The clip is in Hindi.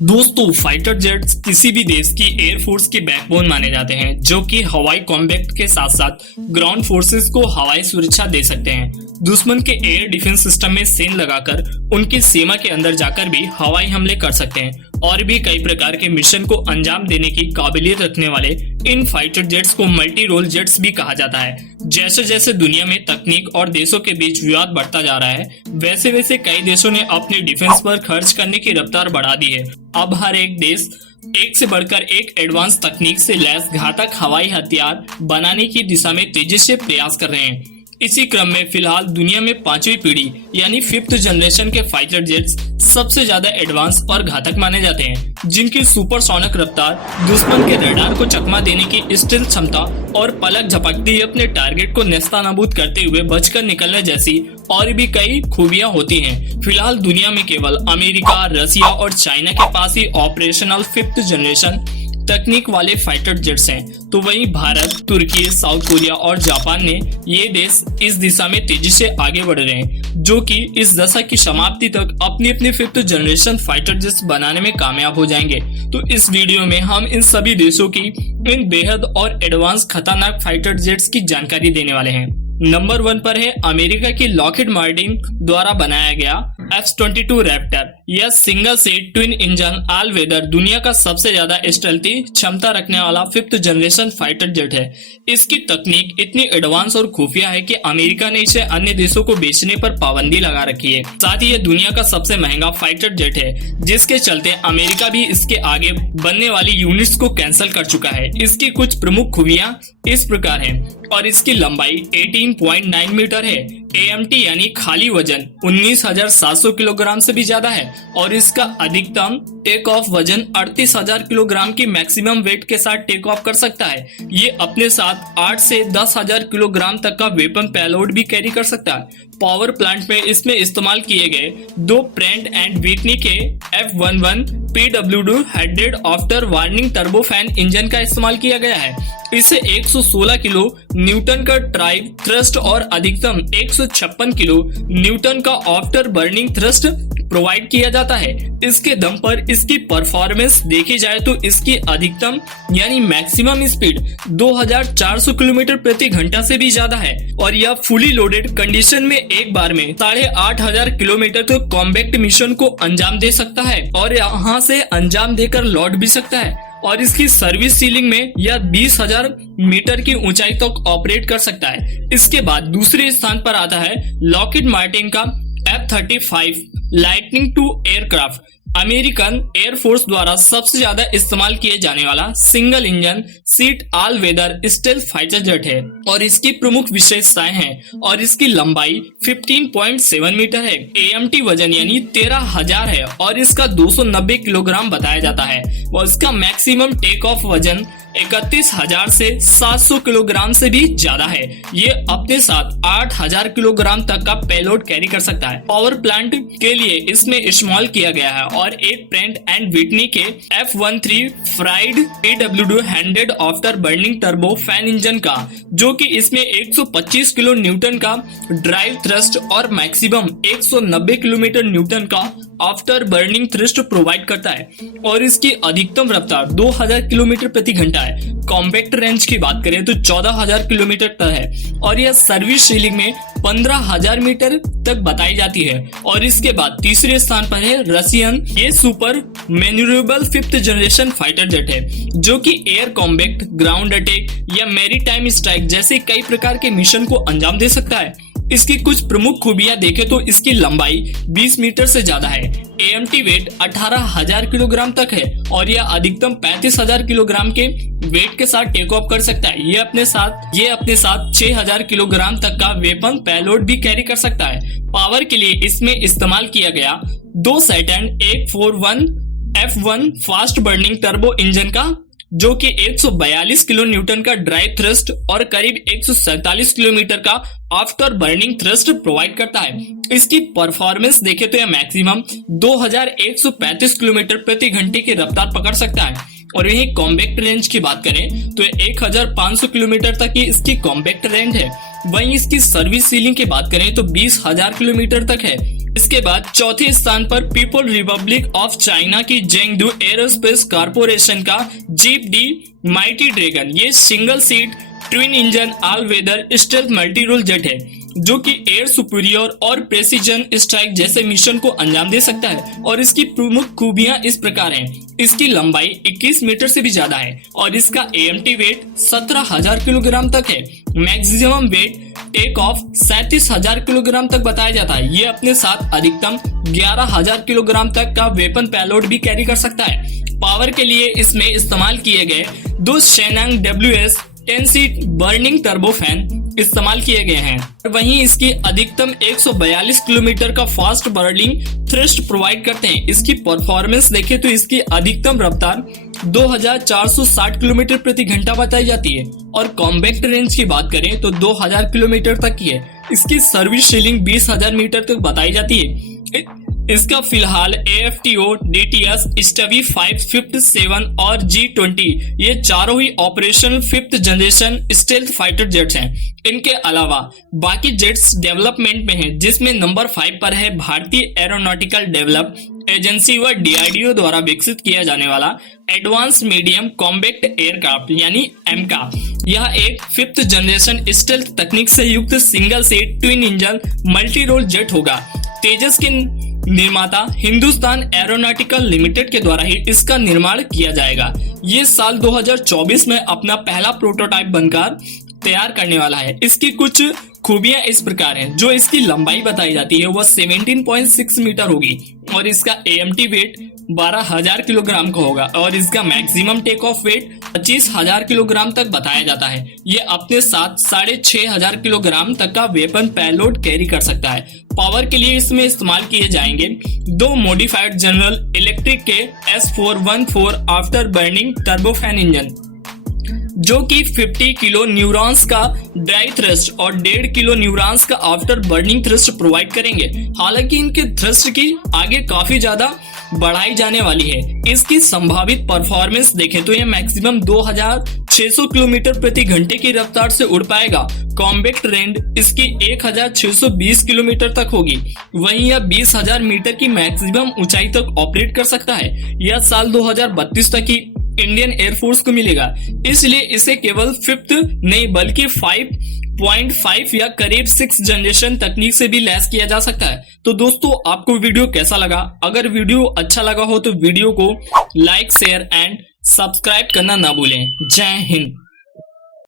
दोस्तों, फाइटर जेट्स किसी भी देश की एयरफोर्स की बैकबोन माने जाते हैं, जो कि हवाई कॉम्बैट के साथ साथ ग्राउंड फोर्सेस को हवाई सुरक्षा दे सकते हैं। दुश्मन के एयर डिफेंस सिस्टम में सेंध लगाकर उनकी सीमा के अंदर जाकर भी हवाई हमले कर सकते हैं और भी कई प्रकार के मिशन को अंजाम देने की काबिलियत रखने वाले इन फाइटर जेट्स को मल्टी रोल जेट्स भी कहा जाता है। जैसे जैसे दुनिया में तकनीक और देशों के बीच विवाद बढ़ता जा रहा है, वैसे वैसे कई देशों ने अपने डिफेंस पर खर्च करने की रफ्तार बढ़ा दी है। अब हर एक देश एक से बढ़कर एक एडवांस तकनीक से लैस घातक हवाई हथियार बनाने की दिशा में तेजी से प्रयास कर रहे हैं। इसी क्रम में फिलहाल दुनिया में 5वीं पीढ़ी यानी 5th जनरेशन के फाइटर जेट्स सबसे ज्यादा एडवांस और घातक माने जाते हैं, जिनकी सुपरसोनिक रफ्तार, दुश्मन के रडार को चकमा देने की स्टील्थ क्षमता और पलक झपकते ही अपने टारगेट को नेस्तनाबूद करते हुए बचकर निकलने जैसी और भी कई खूबियां होती हैं। फिलहाल दुनिया में केवल अमेरिका, रसिया और चाइना के पास ही ऑपरेशनल 5th जनरेशन तकनीक वाले फाइटर जेट्स हैं, तो वहीं भारत, तुर्की, साउथ कोरिया और जापान ने ये देश इस दिशा में तेजी से आगे बढ़ रहे हैं, जो कि इस दशक की समाप्ति तक अपनी अपनी 5th जनरेशन फाइटर जेट्स बनाने में कामयाब हो जाएंगे। तो इस वीडियो में हम इन सभी देशों की इन बेहद और एडवांस खतरनाक फाइटर जेट्स की जानकारी देने वाले हैं। नंबर 1 पर है अमेरिका की लॉकहीड मार्टिन द्वारा बनाया गया F-22 रैप्टर। यह single seat twin engine all weather दुनिया का सबसे ज्यादा स्टेल्थी क्षमता रखने वाला 5th जनरेशन फाइटर जेट है। इसकी तकनीक इतनी एडवांस और खुफिया है कि अमेरिका ने इसे अन्य देशों को बेचने पर पाबंदी लगा रखी है। साथ ही यह दुनिया का सबसे महंगा फाइटर जेट है, जिसके चलते अमेरिका भी इसके आगे बनने वाली यूनिट्स को कैंसिल कर चुका है। इसकी कुछ प्रमुख खूबियां इस प्रकार हैं और इसकी लंबाई 18.9 मीटर है। AMT यानी खाली वजन 19,700 किलोग्राम से भी ज्यादा है और इसका अधिकतम टेक ऑफ वजन 38,000 किलोग्राम की मैक्सिमम वेट के साथ टेक ऑफ कर सकता है। ये अपने साथ 8 से 10,000 किलोग्राम तक का वेपन पेलोड भी कैरी कर सकता है। पावर प्लांट में इसमें इस्तेमाल किए गए 2 प्रेंट एंड विटनी के F11 PWD headed after warning turbo fan engine का इस्तेमाल किया गया है। इसे 116 किलो न्यूटन का ड्राइव थ्रस्ट और अधिकतम 156 किलो न्यूटन का आफ्टर बर्निंग थ्रस्ट प्रोवाइड किया जाता है। इसके दम पर इसकी परफॉर्मेंस देखी जाए तो इसकी अधिकतम यानी मैक्सिमम स्पीड 2400 किलोमीटर प्रति घंटा से भी ज्यादा है और यह फुली लोडेड कंडीशन में एक बार में 8,500 किलोमीटर तक कॉम्बैक्ट मिशन को अंजाम दे सकता है और यहाँ से अंजाम देकर लौट भी सकता है। और इसकी सर्विस सीलिंग में यह 20,000 मीटर की ऊंचाई तक ऑपरेट कर सकता है। इसके बाद दूसरे स्थान पर आता है लॉकहीड मार्टिन का F-35 Lightning two aircraft. American air force द्वारा सबसे ज्यादा इस्तेमाल किए जाने वाला single engine seat all weather stealth fighter jet है और इसकी प्रमुख विशेषताएं हैं और इसकी लंबाई 15.7 मीटर है। AMT वजन यानी 13,000 है और इसका 290 किलोग्राम बताया जाता है और इसका मैक्सिमम टेक ऑफ वजन 31,000 से 700 किलोग्राम से भी ज्यादा है। ये अपने साथ 8,000 किलोग्राम तक का पेलोड कैरी कर सकता है। पावर प्लांट के लिए इसमें इस्तेमाल किया गया है और एक प्रेंट एंड विटनी के F13 fried PWD handed after burning turbo fan engine का, जो कि इसमें 125 किलो न्यूटन का ड्राइव थ्रस्ट और मैक्सिमम 190 किलोमीटर न्यूटन का आफ्टर बर्निंग थ्रस्ट प्रोवाइड करता है और इसकी अधिकतम रफ्तार 2000 किलोमीटर प्रति घंटा है। कॉम्पैक्ट रेंज की बात करें तो 14,000 किलोमीटर तक है और यह सर्विस सीलिंग में 15,000 मीटर तक बताई जाती है। और इसके बाद तीसरे स्थान पर है रसियन। ये super manoeuvrable 5th generation fighter jet है, जो कि एयर कॉम्बैट, ग्राउंड अटैक या मैरीटाइम स्ट्राइक जैसे कई प्रकार के मिशन को अंजाम दे सकता है। इसकी कुछ प्रमुख खूबियां देखें तो इसकी लंबाई 20 मीटर से ज्यादा है। AMT वेट 18,000 किलोग्राम तक है और यह अधिकतम 35,000 किलोग्राम के वेट के साथ टेक ऑफ कर सकता है। ये अपने साथ 6,000 किलोग्राम तक का वेपन पेलोड भी कैरी कर सकता है। पावर के लिए इसमें इस्तेमाल किया गया 2 Saturn 841 F1 fast burning turbo engine का, जो कि 142 किलो न्यूटन का ड्राइव थ्रस्ट और करीब 147 किलोमीटर का आफ्टर बर्निंग थ्रस्ट प्रोवाइड करता है। इसकी परफॉर्मेंस देखें तो यह मैक्सिमम 2135 किलोमीटर प्रति घंटे की रफ्तार पकड़ सकता है और यही कॉम्बैक्ट रेंज की बात करें तो 1500 किलोमीटर तक की इसकी कॉम्बैक्ट रेंज है। वहीं इसकी सर्विस सीलिंग की बात करें तो 20,000 किलोमीटर तक है। इसके बाद चौथे स्थान पर पीपल रिपब्लिक ऑफ चाइना की जेंगडू एरोस्पेस कॉर्पोरेशन का जीप डी माइटी ड्रैगन। ये single seat twin engine all weather stealth multi role jet है जो कि एयर सुपीरियर और प्रेसिजन स्ट्राइक जैसे मिशन को अंजाम दे सकता है। और इसकी प्रमुख खूबियां इस प्रकार हैं। इसकी लंबाई 21 मीटर से भी ज्यादा है और इसका AMT वेट 17,000 किलोग्राम तक है। Maximum weight take off 37,000 kilogram तक बताया जाता है। ये अपने साथ अधिकतम 11,000 किलोग्राम तक का वेपन पेलोड भी कैरी कर सकता है। पावर के लिए इसमें इस्तेमाल किए गए 2 शेनांग WS-10C बर्निंग टर्बो फैन इस्तेमाल किए गए हैं। वहीं इसकी अधिकतम 142 किलोमीटर का फास्ट बर्निंग थ्रस्ट प्रोवाइड करते हैं। इसकी परफॉर्मेंस देखें तो इसकी अधिकतम रफ्तार 2460 किलोमीटर प्रति घंटा बताई जाती है और कॉम्पैक्ट रेंज की बात करें तो 2000 किलोमीटर तक की है। इसकी सर्विस सीलिंग 20,000 मीटर तक बताई जाती है। इसका फिलहाल AFTO, DTS, स्टवी 5, 5th, 7 और G20 ये चारों ही operational 5th generation stealth fighter jets हैं। इनके अलावा बाकी जेट्स डेवलपमेंट में हैं, जिसमें नंबर 5 पर है भारतीय एरोनॉटिकल डेवलप एजेंसी व DRDO द्वारा विकसित किया जाने वाला एडवांस मीडियम कॉम्बैक्ट एयरक्राफ्ट यानी एमका। यह एक 5th जनरेशन स्टेल्थ तकनीक से युक्त single seat twin engine multi role jet होगा। तेजस के निर्माता हिंदुस्तान एरोनॉटिकल लिमिटेड के द्वारा ही इसका निर्माण किया जाएगा। ये साल 2024 में अपना पहला प्रोटोटाइप बनकर तैयार करने वाला है। इसकी कुछ खूबियां इस प्रकार हैं। जो इसकी लंबाई बताई जाती है वह 17.6 मीटर होगी और इसका AMT वेट 12,000 किलोग्राम का होगा और इसका maximum take off weight 25,000 kilogram तक बताया जाता है। ये अपने साथ 6,500 किलोग्राम तक का वेपन पेलोड कैरी कर सकता है। पावर के लिए इसमें इस्तेमाल किए जाएंगे 2 मॉडिफाइड जनरल इलेक्ट्रिक के S414 after burning turbofan engine जो कि 50 किलो न्यूरॉन्स का ड्राई थ्रस्ट और 1.5 किलो न्यूरॉन्स का आफ्टर बर्निंग थ्रस्ट प्रोवाइड करेंगे। हालांकि इनके थ्रस्ट की आगे काफी ज्यादा बढ़ाई जाने वाली है। इसकी संभावित परफॉर्मेंस देखें तो यह मैक्सिमम 2600 किलोमीटर प्रति घंटे की रफ्तार से उड़ पाएगा। कॉम्बैक्ट रेंज इसकी 1620 किलोमीटर तक होगी। वहीं यह 20,000 मीटर की मैक्सिमम ऊंचाई तक ऑपरेट कर सकता है। यह साल 2032 तक ही इंडियन एयरफोर्स को मिलेगा, इसलिए इसे केवल 5th नहीं बल्कि 5.5 या करीब 6th जनरेशन तकनीक से भी लैस किया जा सकता है। तो दोस्तों आपको वीडियो कैसा लगा? अगर वीडियो अच्छा लगा हो तो वीडियो को लाइक, शेयर एंड सब्सक्राइब करना ना भूलें। जय हिंद।